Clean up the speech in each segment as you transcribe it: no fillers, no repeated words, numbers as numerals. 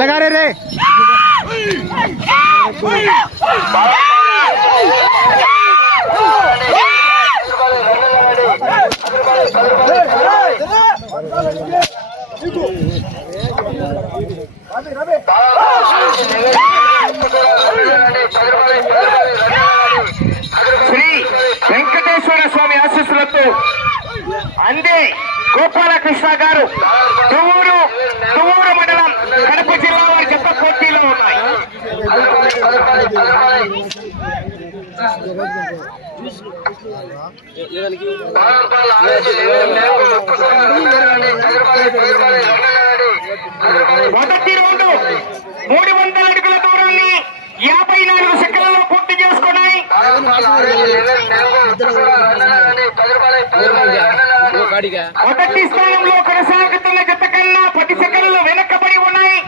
लगा रे रे శ్రీ వెంకటేశ్వర స్వామి ఆశీస్సులతో అందే గోపాలకృష్ణ గారు తువ్వూరు మండలం కడప జిల్లా వారి చెత్త పోటీలో ఉన్నాయి. మొదటి రౌండ్ 300 అడుగుల దూరాన్ని 54 సెకండ్లలో పూర్తి చేసుకున్నాయి. మొదటి స్థానంలో కొనసాగుతున్న జత కన్నా 10 సెకండ్లు వెనకబడి ఉన్నాయి.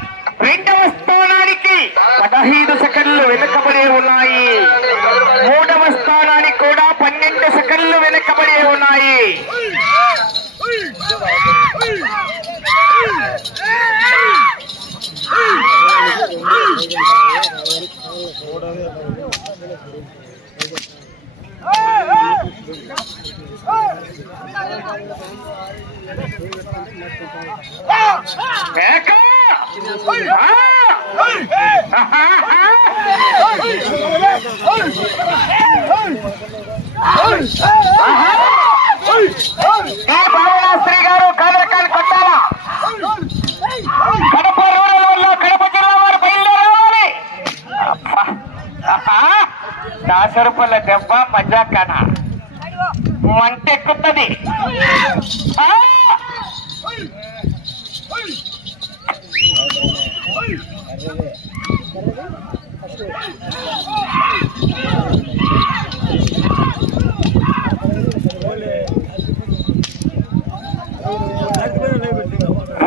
రెండవ స్థానానికి 15 సెకండ్లు వెనకబడి ఉన్నాయి. మూడవ స్థానానికి కూడా 12 సెకండ్లు వెనకబడి ఉన్నాయి. భావనాశ్రీ గారు కాదరకాలు కొట్టాలా కడప రూరల్ వల్ల కడప జిల్లా వారు బయలుదేరాలి. 10 రూపాయల దెబ్బ మజాకాన మంటెక్కుతుంది.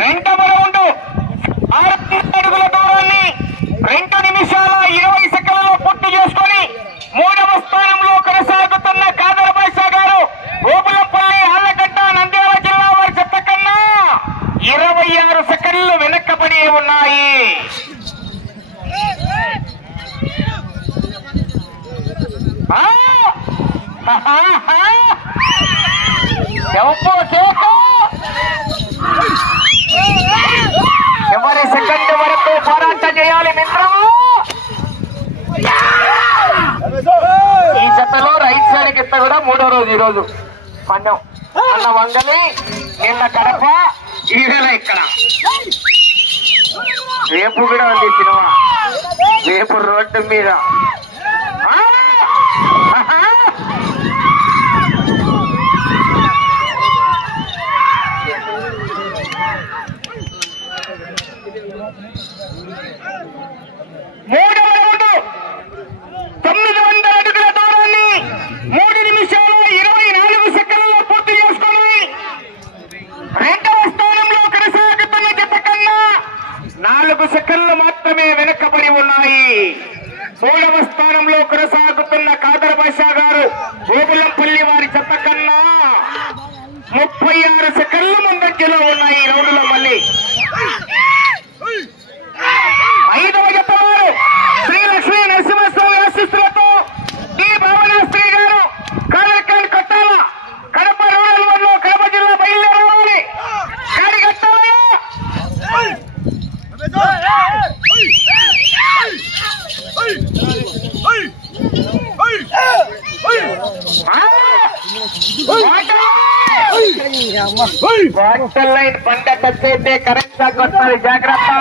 రెండవ రౌండ్ 6 అడుగుల దూరాన్ని 2 నిమిషాల 20 సెకండ్లలో పూర్తి చేసుకొని మూడవ స్థానంలో కొనసాగుతున్న కాదర్ బాషా గారు ఓబులపల్లి ఆళ్లగడ్డ నంద్యాల జిల్లా వారి చెత్త కన్నా 26 సెకండ్లు వెనక్కబడి ఉన్నాయి. ఎవరి సెకండ్ వరకు పోరాటం చేయాలి మిత్రమా. ఈ జతలో రైట్ సైడ్ కింద కూడా 3వ రోజు ఈ రోజు పందెం. అన్న వంగలి, నిన్న కడప, ఈవేళ ఇక్కడ. రేపు కూడా ఉంది సినిమా, రేపు రోడ్డు మీద. మూడవ రౌండ్ 900 అడుగుల దూరాన్ని 3 నిమిషాల 24 సెకండ్లలో పూర్తి చేసుకుని రెండవ స్థానంలో కొనసాగుతున్న జత కన్నా 4 సెకండ్లు మాత్రమే వెనకబడి ఉన్నాయి. మూడవ స్థానంలో కొనసాగుతున్న కాదర్ బాషా గారు ఓబులంపల్లి వారి జత కన్నా 36 సెకండ్లు ముందంజలో ఉన్నాయి. ఈ రౌండ్లో మళ్ళీ 5వ జత వారు శ్రీ లక్ష్మీ నరసింహస్వామి ఆశీస్సులతో డి భావనాశ్రీ గారు కాదరకాలు కొట్టాల కడప రూరల్ వల్ల కడప జిల్లా బయలుదేరాలి. కాడి కట్టాలా లైన్ పంట టచ్చైతే కరెక్ట్ గా కొట్టాలి. జాగ్రత్త,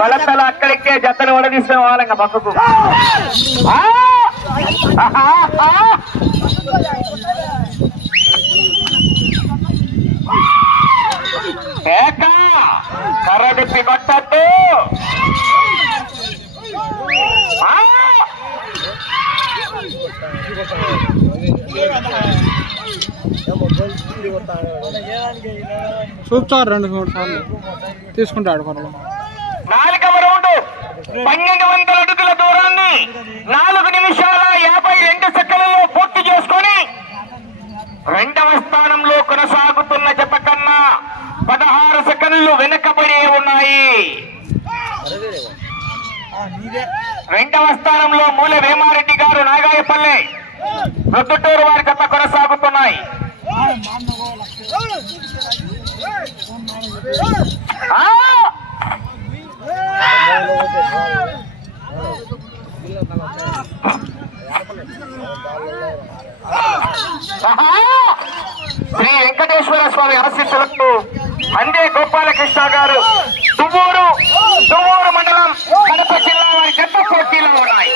కొలతలు అక్కడికే జతను ఉడదీసే వాళ్ళంగా పక్కకు. కర్రడిప్పి కొట్టద్దు. చూపుతారు 2-3 సార్లు తీసుకుంటాడు. 4వ రౌండ్ 1200 అడుగుల దూరాన్ని 4 నిమిషాల 52 సెకండ్లలో పూర్తి చేసుకొని రెండవ స్థానంలో కొనసాగుతున్న జత కన్నా 16 సెకండ్లు వెనకబడి ఉన్నాయి. రెండవ స్థానంలో మూల వేమారెడ్డి గారు నాగాయపల్లి ప్రొద్దుటూరు వారి జత కొనసాగుతున్నాయి. శ్రీ వెంకటేశ్వర స్వామి ఆశీస్సులకు అందే గోపాలకృష్ణ గారు తువ్వూరు మండలం కడప జిల్లా వారి జత పోటీలో ఉన్నాయి.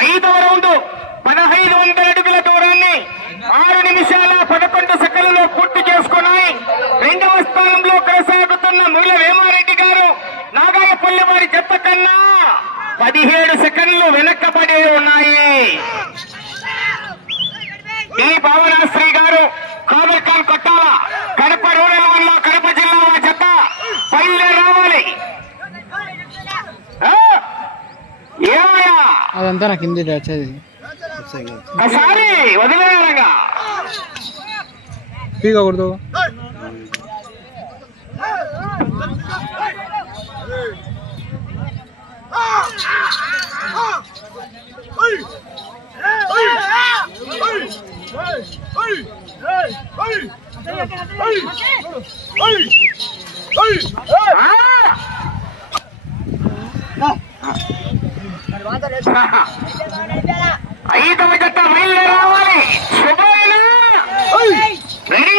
ఐదవ రౌండ్ 1500 అడుగుల దూరాన్ని 6 నిమిషాల 11 సెకండ్లలో పూర్తి చేసుకున్నాయి. రెండవ స్థానంలో కొనసాగుతున్న మూల వేమారెడ్డి గారు నాగాయపల్లి వారి జత కన్నా 17 సెకండ్లు వెనక్కబడి ఉన్నాయి. ఈ భావనాశ్రీ గారు కామర్ఖాన్ కొట్టాల కడప రూరల్ వల్ల కడప జిల్లా వారి జత పల్లె రావాలి. అదంతా నాకు హిందీ వచ్చేది ఒకసారి వదిలేగా పీకూడదు. ఐదవ జత బయలు రావాలి. రెడీ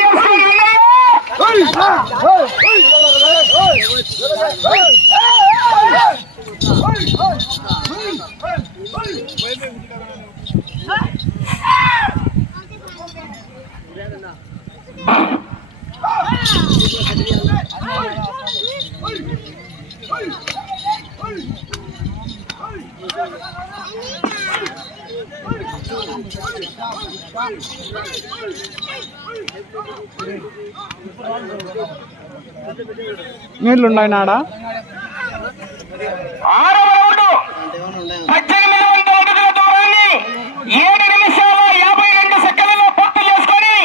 నీళ్ళున్నాయి నాడా. 6వ రౌండ్ 1800 అడుగుల దూరాన్ని 7 నిమిషాల 52 సెకండ్లలో పూర్తి చేసుకొని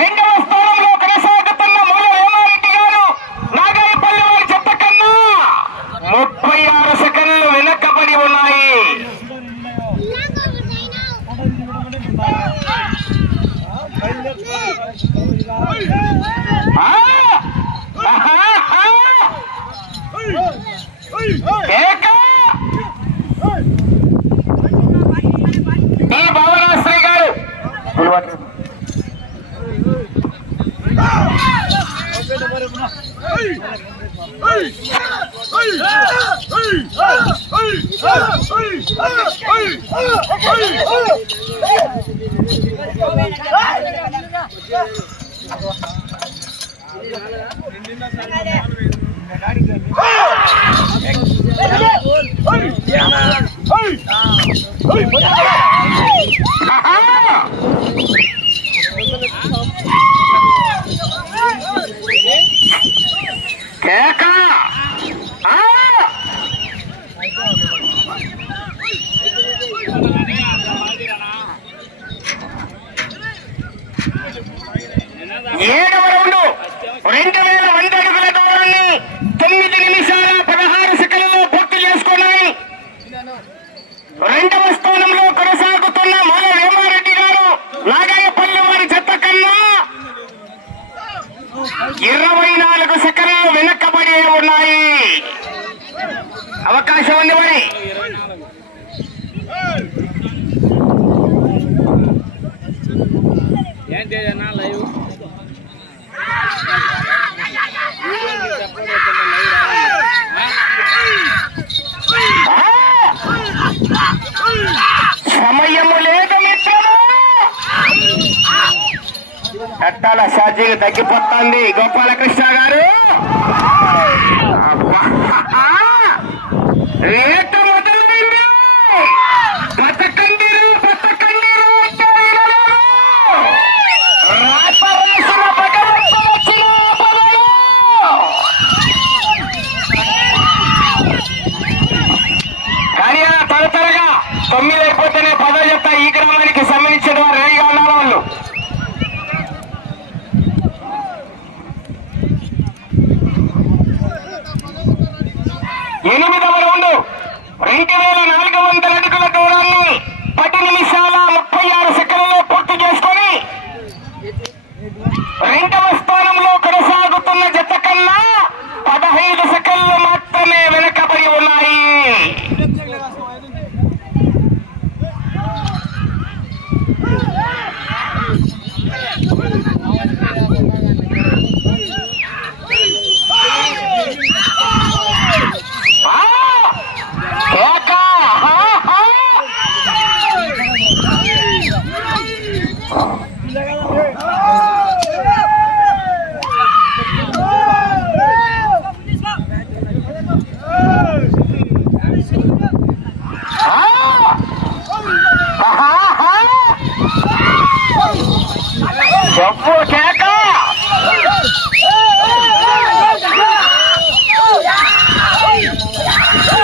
రెండవ స్థానంలో కొనసాగుతున్న మూల వేమారెడ్డి గారు నాగాయపల్లి వారి జత కన్నా 36 సెకండ్లు వెనక్కబడి ఉన్నాయి. ఈ భావనాశ్రీ గారు ఏడవ రౌండ్ 2100 అడుగుల దూరాన్ని 9 నిమిషాల 16 సెకండ్లలో పూర్తి చేసుకున్నాయి. రెండవ స్థానంలో కొనసాగుతున్న మూల వేమారెడ్డి గారు నాగాయపల్లి వారి జత కన్నా 24 సెకండ్లు వెనక్కబడి ఉన్నాయి. అవకాశం ఉంది మరి. ఏంటి లైవ్ సమయము లేదు మిత్రము. చట్టాల ఛార్జీలు తగ్గిపోతుంది గోపాలకృష్ణ గారు. రేటు మొదలైంది. జత ఈ గ్రామానికి సంబంధించిన వారు రెడీగా ఉన్నారు. వాళ్ళు 8వ రౌండ్ 2400 అడుగుల దూరాన్ని 10 నిమిషాల 36 సెకండ్లలో పూర్తి చేసుకొని 2వ స్థానంలో కొనసాగుతున్న జత కన్నా 15 సెకండ్లు మాత్రమే వెనకబడి ఉన్నాయి.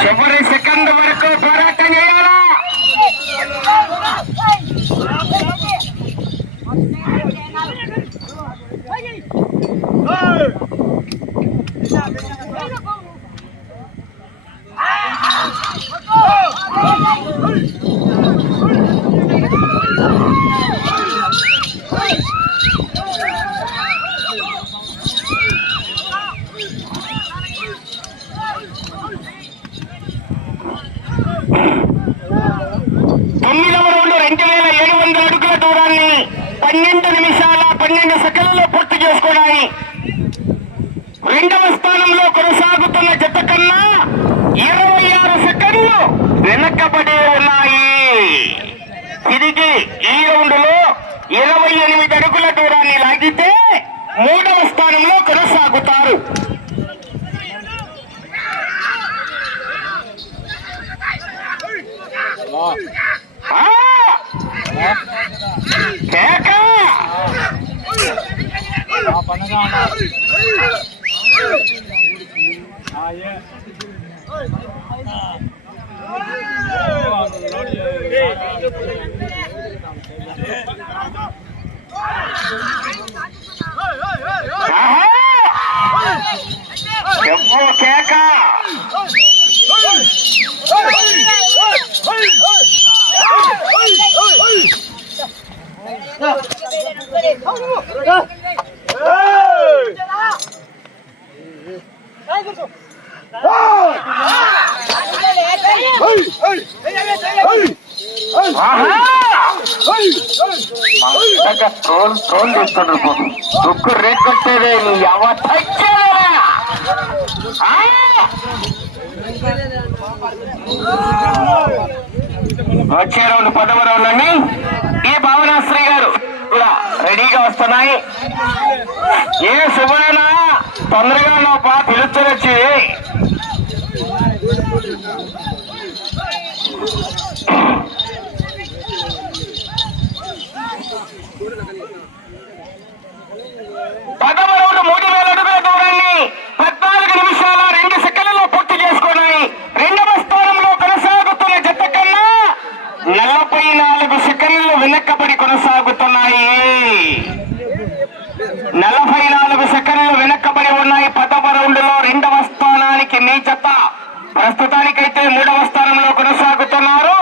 చివరి సెకండ్ వరకు పోరాటం చేయాలా? వెనకబడి ఉన్నాయి. తిరిగి ఈ రౌండ్ లో 28 అడుగుల దూరాన్ని లాగితే 3వ స్థానంలో కొనసాగుతారు. ట్రోల్ చేస్తున్నారు. దుక్కు రేకొట్టేదే వచ్చే రౌండ్ 10వ రౌండ్ అని ఈ భావనాశ్రీ గారు కూడా రెడీగా వస్తున్నాయి. ఏ శుభ్రనా తొందరగా నా పిలుచుకొచ్చి వెనకబడి కొనసాగుతున్నాయి. 44 సెకండ్లు వెనకబడి ఉన్నాయి. 10వ రౌండ్ లో 2వ స్థానానికి మీ జత ప్రస్తుతానికైతే 3వ స్థానంలో కొనసాగుతున్నారు.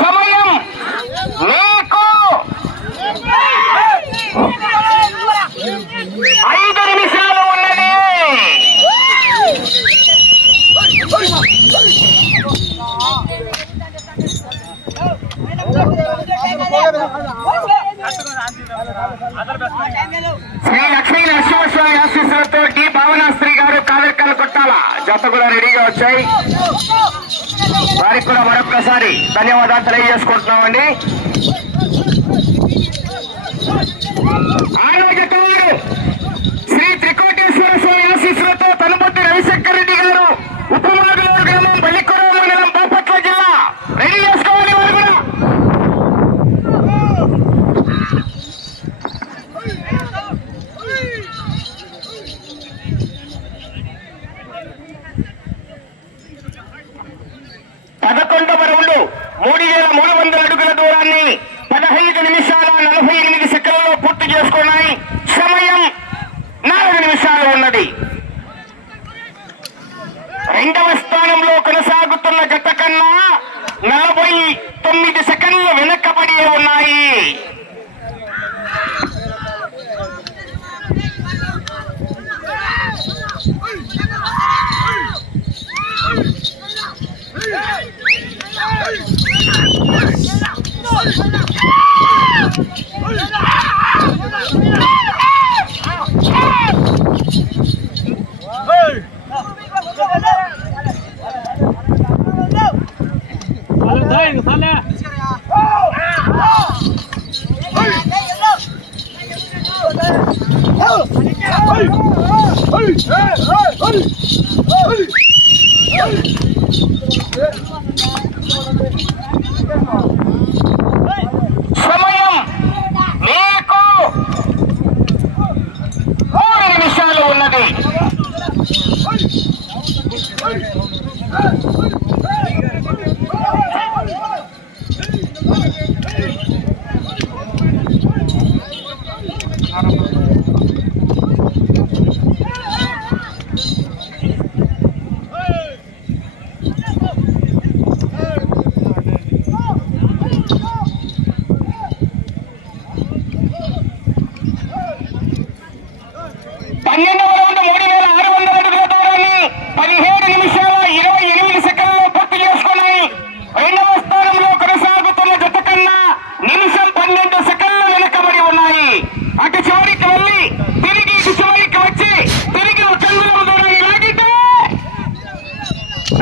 సమయం మీకు 5 నిమిషాలు ఉన్నది. శ్రీ లక్ష్మీ నరసింహస్వామి ఆశీస్సులతో డి భావనాశ్రీ గారు కాదర్కల్ కొట్టాల జత కూడా రెడీగా వచ్చాయి. వారికి కూడా మరొక్కసారి ధన్యవాదాలు తెలియజేసుకుంటున్నామండి. ఆరవ జత వారు శ్రీ త్రికోటేశ్వర స్వామి ఆశీస్సులతో తనుపతి రవిశంకర్ రెడ్డి గారు ఉపమాగలూరు గ్రామం బలికొరవ మండలం బాపట్ల జిల్లా రెడీ చేసుకోవాలి వారు కూడా. పదకొండవ రౌండ్ 3300 అడుగుల దూరాన్ని 15 నిమిషాల 48 సెకండ్లలో పూర్తి చేసుకున్నాయి. సమయం 4 నిమిషాలు ఉన్నది. రెండవ స్థానంలో కొనసాగుతున్న జత కన్నా 49 సెకండ్లు వెనక్కబడి ఉన్నాయి. సమయం మీకు 3 నిమిషాలు ఉన్నది.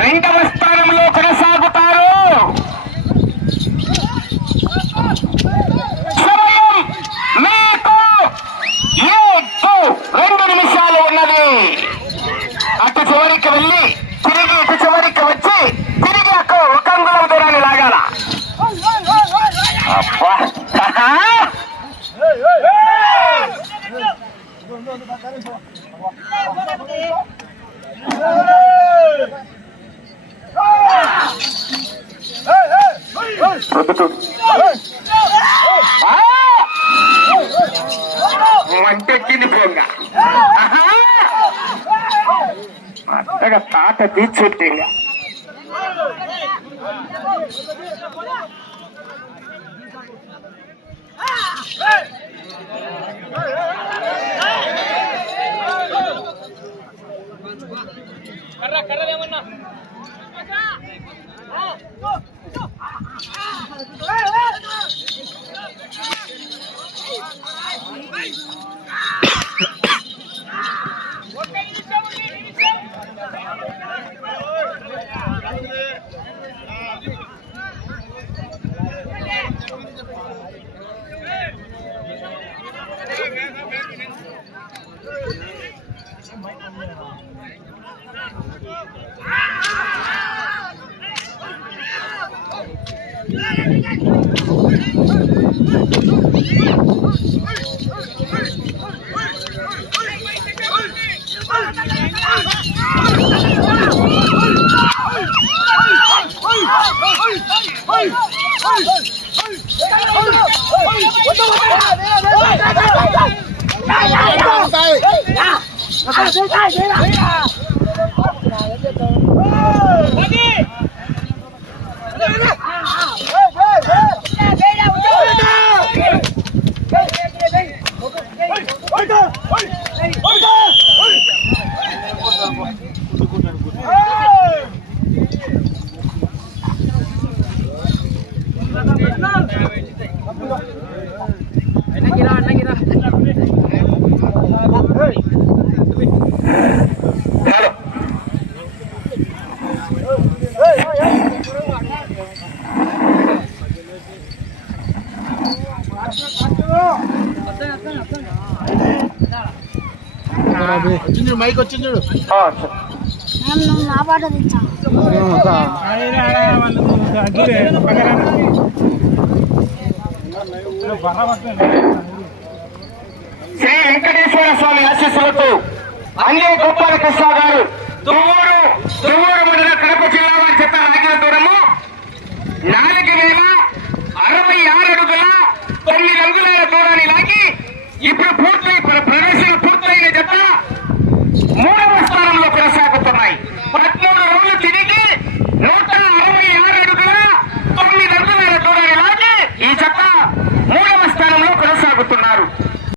రెండవ స్థానంలో కొనసాగుతారు. సమయం మీకు 2 నిమిషాలు ఉన్నది. అటు చివరికి వెళ్ళి తిరిగి ఇటు చివరికి వచ్చి తిరిగి ఒక అంగుళం దూరాన్ని లాగాల. మంటెక్కింది పోంగా అత్తగా తాట తీర్చుంటే కర్రదేమన్నా వచ్చింది మైక్ వచ్చింది చూడు నా పాట తెచ్చా శ్రీ వెంకటేశ్వర స్వామి ఆశీస్సులతో అంజయ్ గోపాల కృష్ణ గారు తుమ్మూరు మండల కడప జిల్లా వారి చెత్త రాగిన దూరము 4066 అడుగుల 9 అంగుళాల దూరాన్ని లాగి ఇప్పుడు పూర్తి ప్రవేశ